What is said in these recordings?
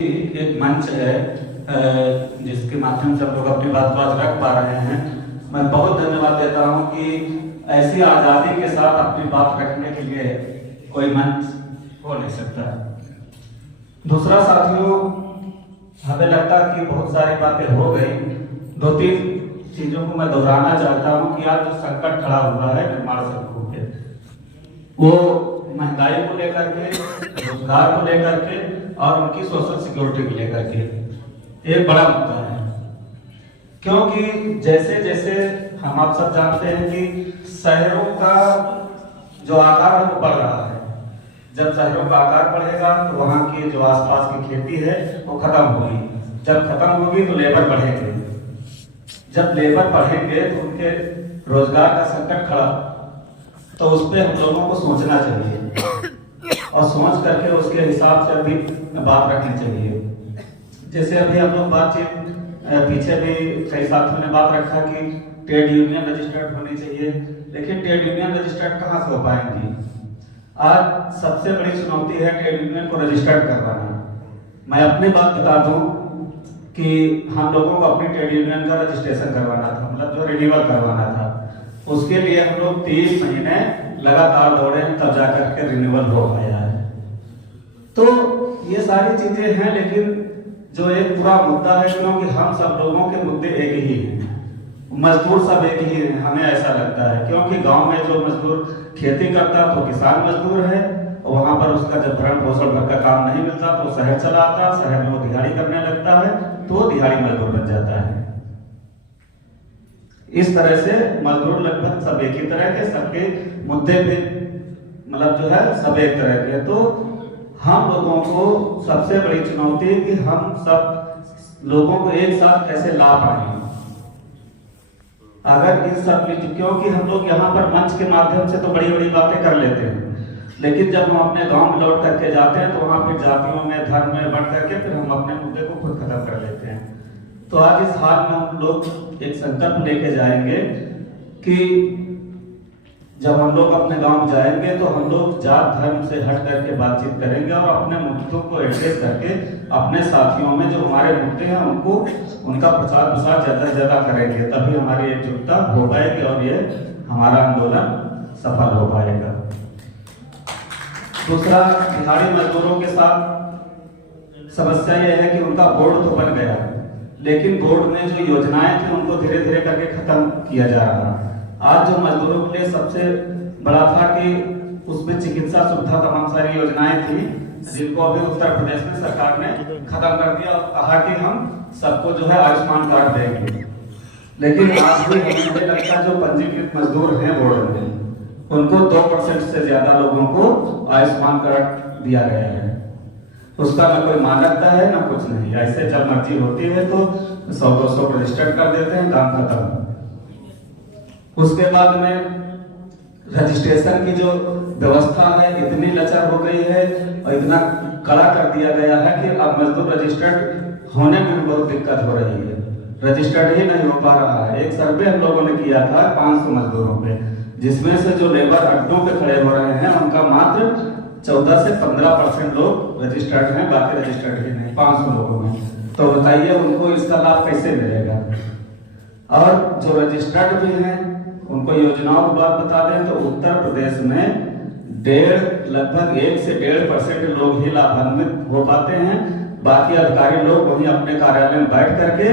एक मंच है जिसके माध्यम से हम लोग अपनी बात को आज रख पा रहे हैं। मैं बहुत धन्यवाद देता हूं कि ऐसी आज़ादी के साथ अपनी बात रखने के लिए कोई मंच हो नहीं सकता है। दूसरा साथियों, हमें लगता है कि बहुत सारी बातें हो गई। दो तीन चीजों को मैं दोहराना चाहता हूं कि आज जो संकट खड़ा हुआ है निर्माण श्रमिकों के, वो महंगाई को लेकर के, रोजगार को लेकर के और उनकी सोशल सिक्योरिटी को लेकर के एक बड़ा मुद्दा है। क्योंकि जैसे जैसे हम आप सब जानते हैं कि शहरों का जो आकार है वो बढ़ रहा है। जब शहरों का आकार बढ़ेगा तो वहाँ की जो आसपास की खेती है वो खत्म होगी। जब खत्म होगी तो लेबर बढ़ेंगे। जब लेबर बढ़ेंगे तो उनके रोजगार का संकट खड़ा, तो उस पर हम लोगों को सोचना चाहिए और सोच करके उसके हिसाब से अभी बात रखनी चाहिए। जैसे अभी हम लोग बातचीत पीछे भी कई साथियों ने बात रखा कि ट्रेड यूनियन रजिस्टर्ड होनी चाहिए। लेकिन ट्रेड यूनियन रजिस्टर्ड कहाँ से हो पाएंगी? आज सबसे बड़ी चुनौती है ट्रेड यूनियन को रजिस्टर्ड करवाना। मैं अपनी बात बता दूं कि हम लोगों को अपनी ट्रेड यूनियन का रजिस्ट्रेशन करवाना था, मतलब जो रिन्यूअल करवाना था। उसके लिए हम लोग 3 महीने लगातार दौड़े, तब जाकर के रिन्यूअल हो पाया है। तो ये सारी चीजें हैं, लेकिन जो एक पूरा मुद्दा है, क्योंकि हम सब लोगों के मुद्दे एक ही हैं, मजदूर सब एक ही हैं, हमें ऐसा लगता है। क्योंकि गांव में जो मजदूर खेती करता तो किसान मजदूर है, और वहां पर उसका जब भरण पोषण भर का काम नहीं मिलता तो शहर चला आता, शहर में वो दिहाड़ी करने लगता है तो वो दिहाड़ी मजदूर बन जाता है। इस तरह से मजदूर लगभग सब एक ही तरह के, सबके मुद्दे पे मतलब जो है सब एक तरह के। तो हम लोगों को सबसे बड़ी चुनौती है कि हम सब लोगों को एक साथ कैसे ला पाए। अगर इन सब, क्योंकि हम लोग यहाँ पर मंच के माध्यम से तो बड़ी बड़ी बातें कर लेते हैं, लेकिन जब हम अपने गांव में लौट करके जाते हैं तो वहां फिर जातियों में, धर्म में बढ़ करके फिर हम अपने मुद्दे को खुद खत्म कर लेते हैं। तो आज इस हाल में हम लोग एक संकल्प लेके जाएंगे कि जब हम लोग अपने गांव जाएंगे तो हम लोग जात धर्म से हट करके बातचीत करेंगे और अपने मुद्दों को एड्रेस करके अपने साथियों में जो हमारे मुद्दे हैं उनको, उनका प्रचार प्रसार ज्यादा से ज्यादा करेंगे। तभी हमारी एकजुटता हो पाएगी और ये हमारा आंदोलन सफल हो पाएगा। दूसरा, दिहाड़ी मजदूरों के साथ समस्या यह है कि उनका बोर्ड तो बन गया, लेकिन बोर्ड में जो योजनाएं थी उनको धीरे धीरे करके खत्म किया जा रहा है। आज जो मजदूरों के लिए सबसे बड़ा था कि उसमें चिकित्सा सुविधा, तमाम सारी योजनाएं थी जिनको अभी उत्तर प्रदेश में सरकार ने खत्म कर दिया और कहा कि हम सबको जो है आयुष्मान कार्ड देंगे। लेकिन आज भी मुझे लगता है जो पंजीकृत मजदूर हैं बोर्ड में, उनको 2% से ज्यादा लोगों को आयुष्मान कार्ड दिया गया है। उसका ना कोई मान्यता है ना कुछ नहीं, ऐसे जब मर्जी होती है तो 100-200 रजिस्टर्ड कर देते हैं, काम खत्म। उसके बाद में रजिस्ट्रेशन की जो व्यवस्था है इतनी लचर हो गई है और इतना कड़ा कर दिया गया है कि अब मजदूर रजिस्टर्ड होने में भी बहुत दिक्कत हो रही है, रजिस्टर्ड ही नहीं हो पा रहा है। एक सर्वे हम लोगों ने किया था 500 मजदूरों पे, जिसमें से जो लेबर अड्डों पे खड़े हो रहे हैं उनका मात्र 14 से 15% लोग रजिस्टर्ड हैं, बाकी रजिस्टर्ड ही नहीं 500 लोगों में। तो बताइए उनको इसका लाभ कैसे मिलेगा? और जो रजिस्टर्ड भी हैं उनको योजनाओं की बात बता दें तो उत्तर प्रदेश में लगभग 1 से 1.5% लोग ही लाभान्वित हो पाते हैं। बाकी अधिकारी लोग वहीं अपने कार्यालय में बैठ करके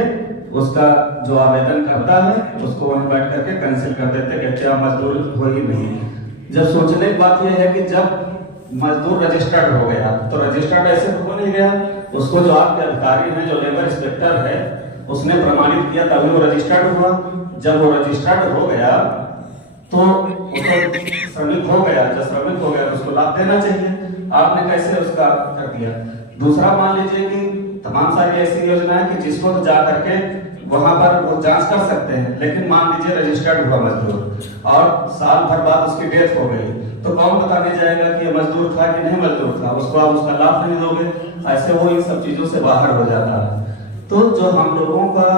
उसका जो आवेदन करता है उसको वहीं बैठ करके कैंसिल कर देते, कहते हैं मजदूर हो ही नहीं। जब सोचने की बात यह है कि जब मजदूर रजिस्टर्ड हो गया तो रजिस्टर्ड ऐसे हो नहीं गया, उसको जो आपके अधिकारी हैं, जो लेबर इंस्पेक्टर है, उसने प्रमाणित किया तभी वो रजिस्टर्ड हुआ। जब वो रजिस्टर्ड हो गया तो श्रमिक हो गया, जब श्रमिक हो गया तो उसको लाभ देना चाहिए। आपने कैसे उसका कर दिया? दूसरा, मान लीजिए कि तमाम सारी ऐसी योजनाएं कि जिसको तो जा करके वहां पर वो जांच कर सकते हैं, लेकिन मान लीजिए रजिस्टर्ड हुआ मजदूर और साल भर बाद उसकी डेथ हो गई, तो कौन बताने जाएगा कि ये मजदूर था कि नहीं मजदूर था? उसको आप उसका लाभ नहीं दोगे, ऐसे वो इन सब चीजों से बाहर हो जाता है। तो जो हम लोगों का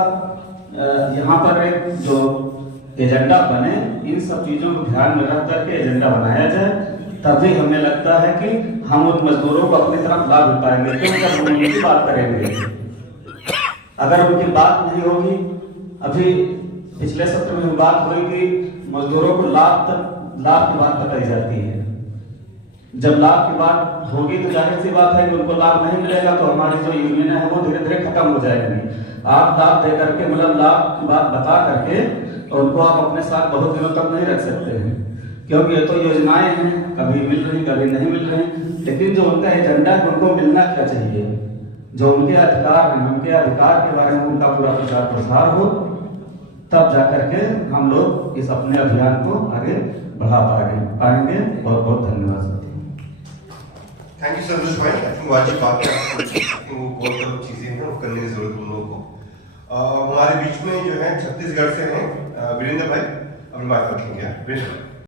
यहाँ पर एक जो एजेंडा बने, इन सब चीजों को ध्यान में रख करके एजेंडा बनाया जाए, तभी हमें लगता है कि हम उन मजदूरों को अपनी तरफ ला भी पाएंगे, क्योंकि हम उनकी बात करेंगे। अगर उनकी बात नहीं होगी, अभी पिछले सत्र में बात हुई कि मजदूरों को लाभ की बात बताई जाती है। जब लाभ की बात होगी तो जाहिर सी बात है कि उनको लाभ नहीं मिलेगा, तो हमारी जो यूनियन है वो धीरे धीरे खत्म हो जाएगी। आप लाभ दे करके, मतलब लाभ की बात बता करके, तो उनको आप अपने साथ बहुत दिनों तक नहीं रख सकते हैं, क्योंकि ये तो योजनाएं हैं, कभी मिल रही कभी नहीं मिल रही। लेकिन जो उनका एजेंडा है उनको मिलना क्या चाहिए, जो उनके अधिकार हैं, उनके अधिकार के बारे में उनका पूरा प्रचार प्रसार हो, तब जाकर के हम लोग इस अपने अभियान को आगे बढ़ा पाएंगे। बहुत बहुत धन्यवाद। थैंक यू संतोष भाई। वाजिब बात है, वो बहुत सारी चीजें हैं वो करने की जरूरत हम लोगों को। हमारे बीच में जो है छत्तीसगढ़ से हैं वीरेंद्र भाई, अपनी बात रखेंगे।